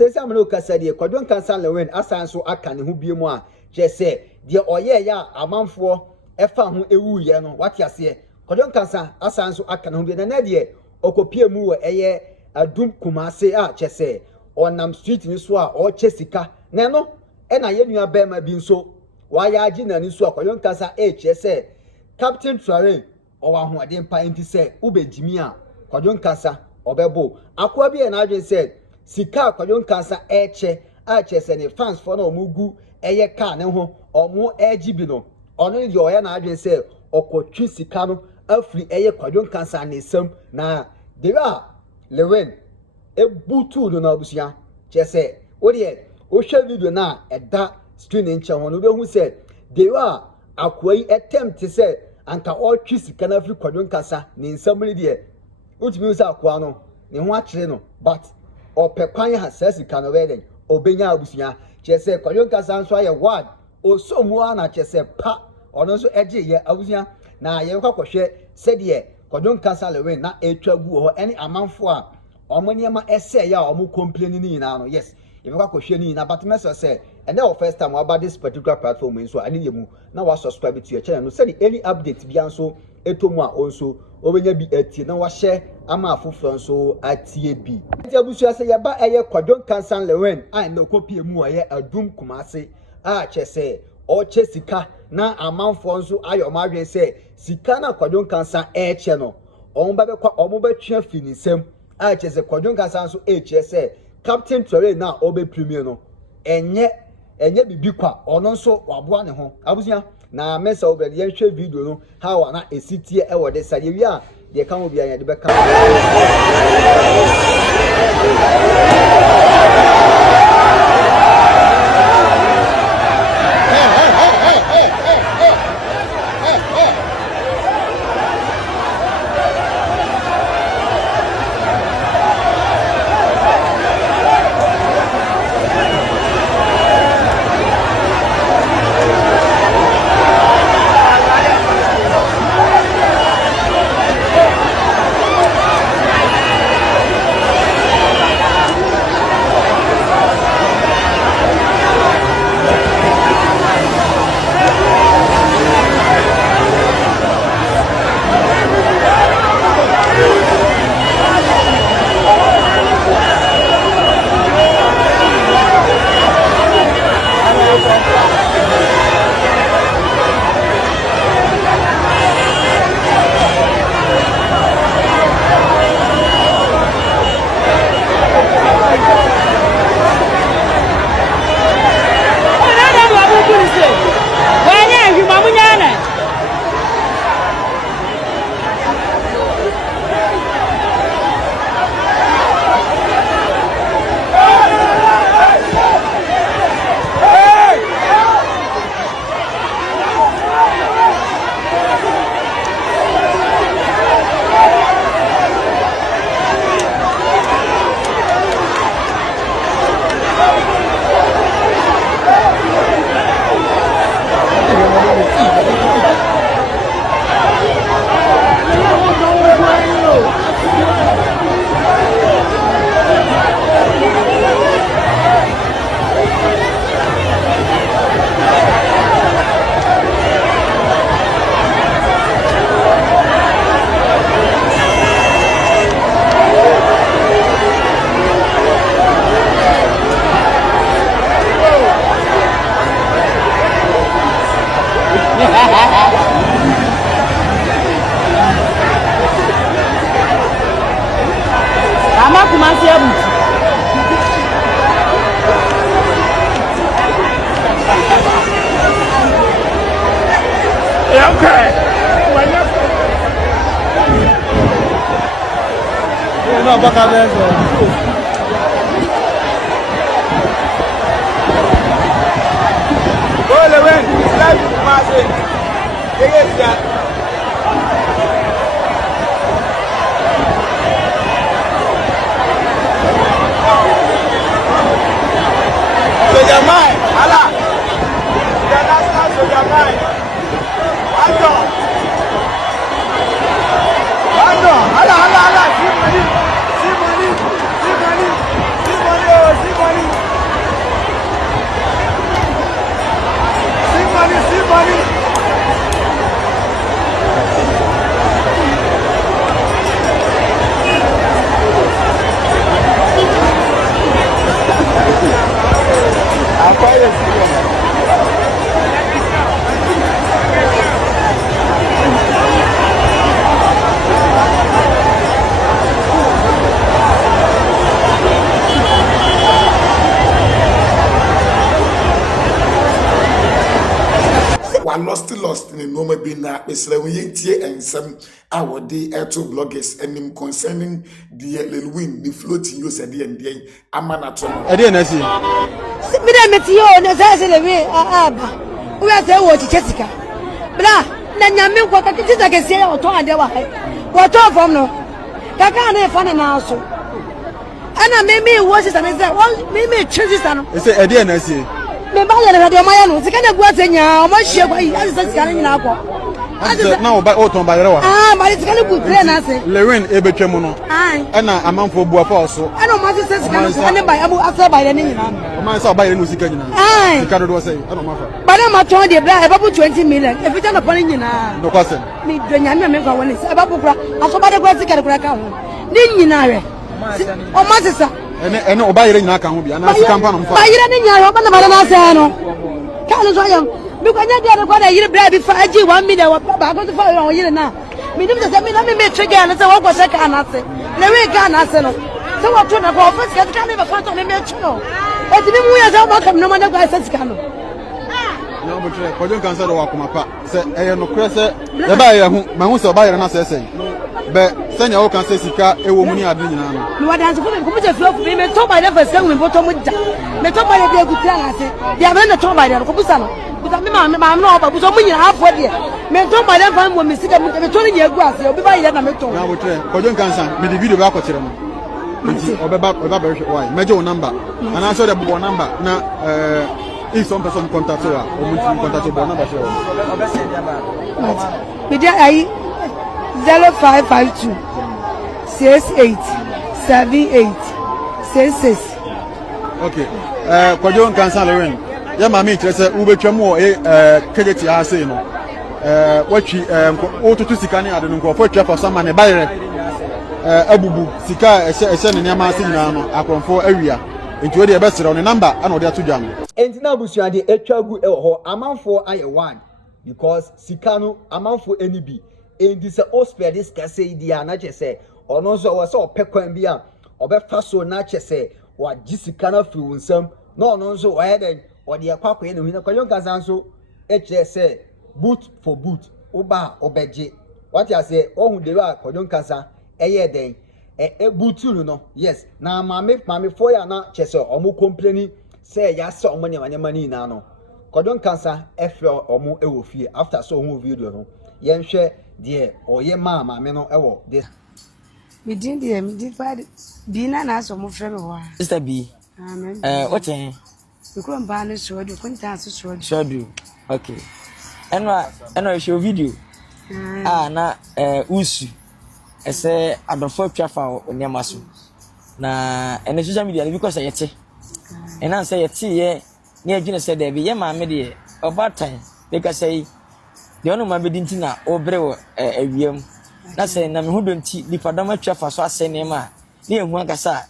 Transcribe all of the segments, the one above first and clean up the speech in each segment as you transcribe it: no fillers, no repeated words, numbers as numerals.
say some no kasa de Kwadwo Nkansa Lilwin asan so aka ne ho biemu a je say de oye ya amanfo efa ho ewu ye no what ase Kwadwo Nkansa asan so aka ne ho bi na de okopie mu wo eye adum kumase a je say onam street ni so a o chesika na no e na ye nua ba ma bi nso wa ya agi na ni so a Kwadwo Nkansa je say Captain Traore o wa ho ade mpa enti say ubejimi a Kwadwo Nkansa obebo akwa bi na adwen say sika Kwadwo Nkansa eche a chese ne fans for na omugu eye ka ne ho omo egibi no ono de oya na adwen say okotwi sika no afri eye Kwadwo Nkansa ne sam na dewa Lilwin ebutu no na obusia chese odi o hwe video na eda screen nche ho no be hu say dewa akwai attempt say anka otwi sika na afri Kwadwo Nkansa ne nsam ni de utimi say akwa no ne ho akire no but opekwan ha sasika no weden obenya abusia chese Kwadwo Nkansa nso aye word osomu ana chese pa ono nso eje ye abusia na ye kwakwhwe sede Kwadwo Nkansa Lilwin na etwagu ho any amanfo a omoniema ese ya omo complain ni nyina no yes ye kwakwhwe ni nyina but message say and the first time about this particular platform so ani ye mu na wa subscribe to your channel no say any update bia nso etomu a onso obenya bi atie na wa share ama afofo nso atie bi nti abusu ase ye ba eye Kwadwo Nkansa Lilwin an na kopie mu aye adum kumase a chese o chesika na amanfo nso ayo madwen se sika na Kwadwo Nkansa eche no omba be kwa omba twa finisem a chese Kwadwo Nkansa nso eche se Captain Traore na obe premier no enye bibi kwa ono nso waboa ne ho abusia na mesa obere ye hwe video no how na esitie e wode sa ye wi a ye kan obi anya de be ka No, baka bezo. Go Lilwin, live Kumasi. Yes, yeah. Soldier man, Allah. International soldier man. Allah. See money. lost in no be na mesra we yentie ensem a wode to bloggers enim concerning the Lilwin the floating you said the end amanato e dey na si mi dey meti yo na say le we aba we say wo chichesika bra na nyame kwa ka chichesika ke sie o to ade wa hai wo to from no kaka na e fa na so ana me wo sister na say me sister no e say e dey na si me ba le radio ma ya no sika na gu atenya o ma hie kwa yi asa sika na nyina akọ na o ton ba yere wa ma sika na gu play na say Lilwin e betwem no na amanfo bu afa so ana ma se sika na so ne ba abu asa ba ile ni nyina o man say ba yere no sika nyina sika do say ana ma fa ba na ma ton de bra e ba bu 20 million e fita na pon nyina no kwase mi do nyame me kwa woni e ba bu kura aso ba de kura sika kura ka ho ni nyina re o ma se sa ene o ba yere nyina ka ho bia na sika mpa no mfa ba yere ni nyina o ba na ba na say no ka no so yam mi kwa nya de kwa na yere bra bi fa aji 1 million wa ba ko to fa o yere na mi dim se mi na me trigger na say wo ko se ka na se le we ka na se no se wo to na ko office ka me ba fa to me chuno e ti mi mu ya za ma kam no ma na kwa se sika no na o betre ko jon kan say do wa kuma pa se eye no kure se e ba ye hu ma hu se o ba yere na se se be senya wo kan say sika e wo mu ni ade nyina no mi wa dan so ko me je flow me to ba de fa se me boto mu ja me to ba de de gutra na se dia me na to ba de ko busa no busa me ma no ba busa mu nyina afo de me to ba de fa mo me sika me to ni egu ase obi ba ye na me to na wo tre ko jon kan say me di video ba ko kire mo nti obeba be hwe why meje wo number ana so de bo number na if some person contact you or mun contact you number share me dey ai 0552 68 78 66 okay ko jon kan say Lilwin ya ma me kire say wo betwam o kejeti ha sei no watwi o tutu sika ne ade no ko twa for sama ne bayre abubu sika ese ne nyama ase nyina no akronfo awia enti odi e be sere ne number ana odi ato dwam enti na busua de etwagu e wo ho amanfo aye one because sika no amanfo eni bi enti se osped this kase dia na che se ono so wo se opekwan bi a obefa so na che se wa gisika na fi wunsam na ono so wo heden odi akwakwa ne hu na kwanyo kasa so eche se boot for boot oba obeje what you say ohun de wa kwanyo kasa eye den butulu no yes na mame for ya na che se omo complaining say ya se omo ne mani na no kodon kansa efe omo ewo fie after so omo video no yen hwe de oye mame no ewo this mi din fa bi na so mo frɛ me wa sister B amen what eh mi kro mba no so do kunta so do okay eno show video na usu ese adofo twafa onyama so na ene social media because yete ena say yete ye na agine say there be ye ma me de over time because say de ono ma be dinti na obre wo awiem na say na me hu donti dipadama twafa so ase ne ma ne ehu akasa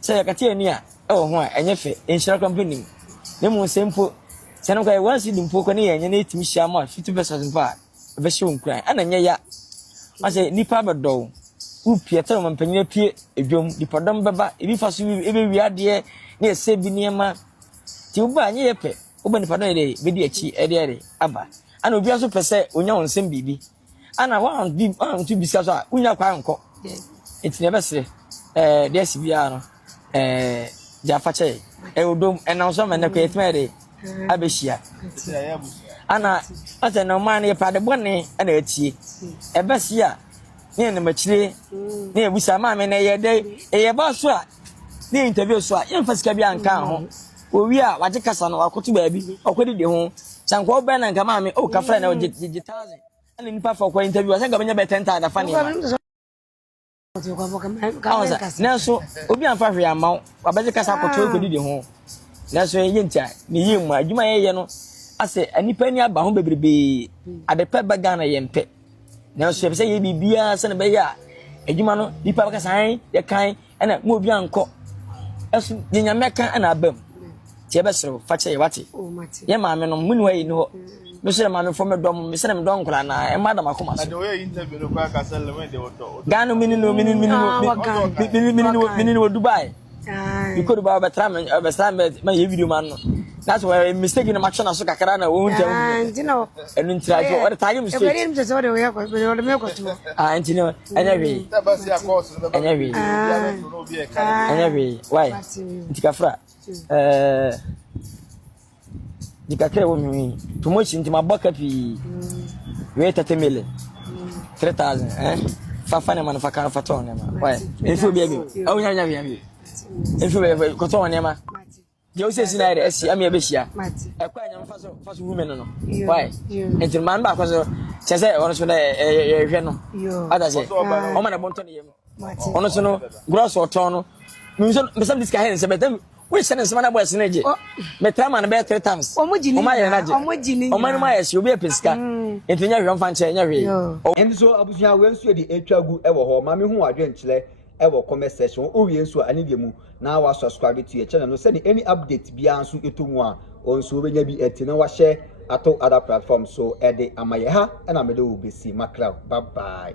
say yakate ani a ho a enye fe enshira company ne mu sempo say no kai wansi dimpo ko ne yenye na etimi hia ma 50% pa be hye wonkran ana nye ya ase nipa bedo upie tero mampanyina pie edwom dipadam beba ebi fa so ebe wiade ne ese bi niema ti uba nye yepe uba nipadam de bedi achi ede aba ana obi aso pese onya wonsem bibi ana wan tu bisa so unya kwa nko etine besere de sibia no ja fache odom ena so mena ko etmere abehia ana ase no man ye pade bone ana atie ebesia ne ne machire ne ebusa ma me na ye de ye ba so a ne interview so a ye fasika bi anka ho owi a waje kasa no akoto ba bi okodi de ho sanko ba na nka ma me o ka fra na oje 1000 ana nipa fa kwa interview asa ga benya be 10,000 da fa ne na so obi anfa hwe amaw wabaje kasa akoto okodi de ho na so ye ntia ne yi mu adwuma ye no ase anipa ni aba ho bebrebe adepa baga na yempe na so be ye bibia se na be ya adwuma no nipa baka san ye kan na mo obi anko esu nyanya meka na abam tie be sero fa che wate ye ma me no muni wa yi no me sere ma me fo me dom me sere me don kra na e ma da makoma so na we interview no kwa ka sel we de woto gano mini no Dubai because ba tra me ma ye video man no that's why mistake in the match na so kakara na wo ntam ntino enu ntira so what time mistake e be say what we have we make what ntino anyway anyway why ntikafra dikakre wo mi too much ntima boka pi we 30 million 3000 fafa ne man fa kan fa ton ne ma why if you be abi o nya bi if you ko ton ne ma je o se sinare esi am ya be hia e kwa nya fa so women no why entin man ba ko so chese ono so na e hwe no ada je o ma na bonto ne yem ono so no gross oton no mi so this guy se betam we send some boys na je me trama na be 3 times o ma ye na je o ma no ma ye si obi episka entin nya hwe mfa nche nya hwe and so abusunya we nso de etwagu e wo ho ma me hu adwe nkyele e wo comment section o wie nso ani de mu na wa subscribe to your channel no send any update bia nso etomu a on so benya bi eti na wa share ato other platforms so e de amaye ha na me de wo besi makra bye bye.